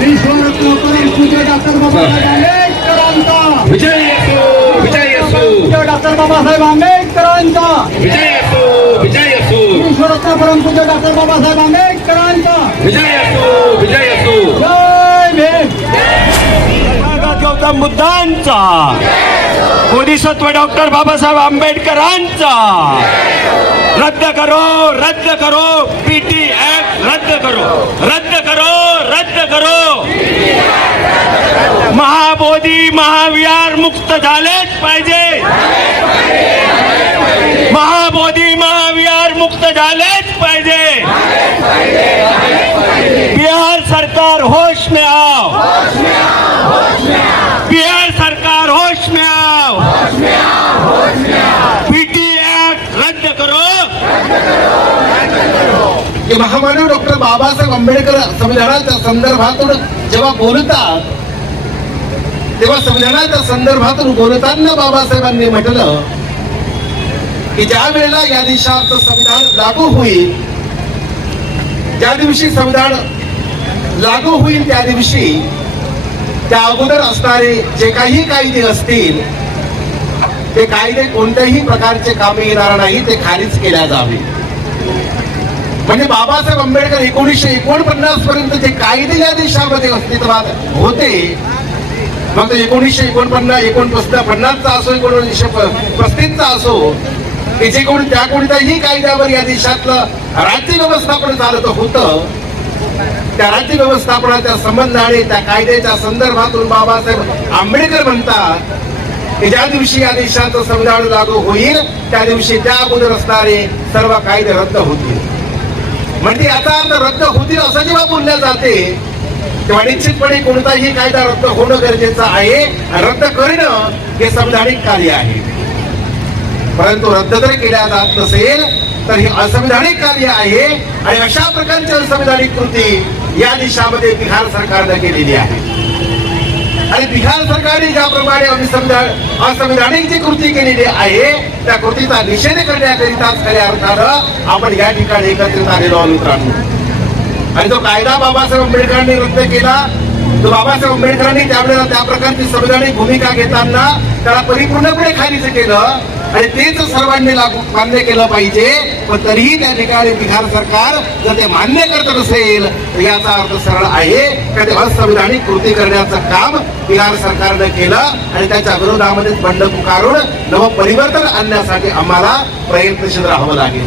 विश्वरत्न परमपूज्य डॉक्टर बाबासाहेब आंबेडकरांचा विजय असो, विजय असो, डॉक्टर बाबासाहेब आंबेडकरांचा विजय असो, विजय असो, विश्वरत्न परमपूज्य डॉक्टर बाबासाहेब आंबेडकरांचा विजय असो, विजय असो. जय भीम. गौतम बुद्धांचा, बोधिसत्व डॉक्टर बाबासाहेब आंबेडकरांचा. रद्द करो, रद्द करो, पीटी ऍक्ट रद्द करो, रद्द करो, रद्द करो. महाबोधी महाविहार मुक्त झालेच पाहिजे. महाबोधी महाविहार मुक्त झालेच पाहिजे. बिहार सरकार होश में आओ. बिहार सरकार होश में आओ. पीटी ऍक्ट रद्द करो. की महामानव डॉक्टर बाबासाहेब आंबेडकर संविधानाच्या संदर्भातून जेव्हा बोलतात तेव्हा संविधानाच्या संदर्भातून बोलताना बाबासाहेबांनी म्हटलं की ज्या वेळेला या देशात संविधान लागू होईल, ज्या दिवशी संविधान लागू होईल त्या दिवशी त्या अगोदर असणारे जे काही कायदे असतील ते कायदे कोणत्याही प्रकारचे कामी येणार नाही, ते खारिज केल्या जावे. म्हणजे बाबासाहेब आंबेडकर 1949 पर्यंत जे कायदे या देशामध्ये अस्तित्वात होते, मग 1949, 50चा असो, 1935चा असो, की जे त्या कोणत्याही कायद्यावर या देशातलं राज्य व्यवस्थापन चालत होतं, त्या राज्य व्यवस्थापनाच्या संबंधाने त्या कायद्याच्या संदर्भातून बाबासाहेब आंबेडकर म्हणतात की ज्या दिवशी या देशाचं संविधान लागू होईल त्या दिवशी त्या अगोदर असणारे सर्व कायदे रद्द होतील. म्हणजे याचा अर्थ रद्द होतील असं जेव्हा बोलल्या जाते तेव्हा निश्चितपणे कोणताही कायदा रद्द होणं गरजेचं आहे. रद्द करणं हे संविधानिक कार्य आहे. परंतु रद्द जर केल्या जात नसेल तर हे असंविधानिक कार्य आहे. आणि अशा प्रकारची असंविधानिक कृती या देशामध्ये बिहार सरकारनं केलेली आहे. आणि बिहार सरकारने ज्याप्रमाणे असंविधानिक जी कृती केलेली आहे त्या कृतीचा निषेध करण्याकरिताच खऱ्या अर्थानं आपण या ठिकाणी एकत्रित आलेलो आहोत मित्रांनो. आणि जो कायदा बाबासाहेब आंबेडकरांनी रद्द केला, तो बाबासाहेब आंबेडकरांनी त्यावेळेला त्या प्रकारची संविधानिक भूमिका घेताना त्याला परिपूर्णपणे खारिज केलं आणि तेच सर्वांनी मान्य केलं पाहिजे. पण तरीही त्या ठिकाणी बिहार सरकार जर ते मान्य करत नसेल तर याचा अर्थ सरळ आहे का ते असंविधानिक कृती करण्याचं काम बिहार सरकारनं केलं आणि त्याच्या विरोधामध्ये बंड पुकारून नवं परिवर्तन आणण्यासाठी आम्हाला प्रयत्नशील राहावं लागेल.